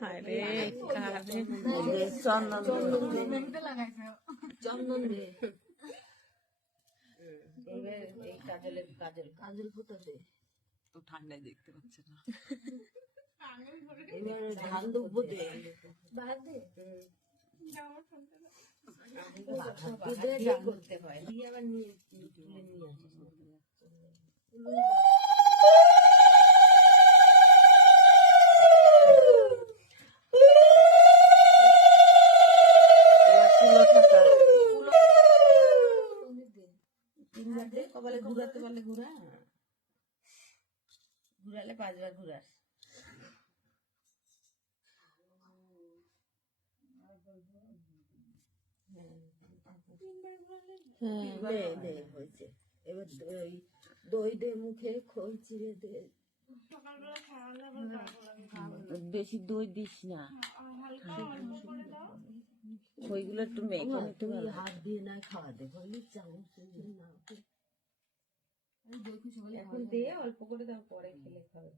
হায় রে কারে চন্দন দে এবার এই কাজল ফোটা দে তো ঠান্ডায় দেখতে পাচ্ছে না এবার ধান দুব্বো দে করতে হয় আবার নিয়ে তুলে নিয়ে আসিস কপালে ঘুরাতে পারলে ঘুরালে 5 বার ঘুরাস হয়েছে এবার দই দে মুখে খই চিড়ে দে বেশি দই দিস না খইগুলো একটু মেখে নিতে ভালো হাত দিয়ে না খাওয়া দে খইলি চামচ না এখন দিয়ে অল্প করে দাও পরে খেলে খাবে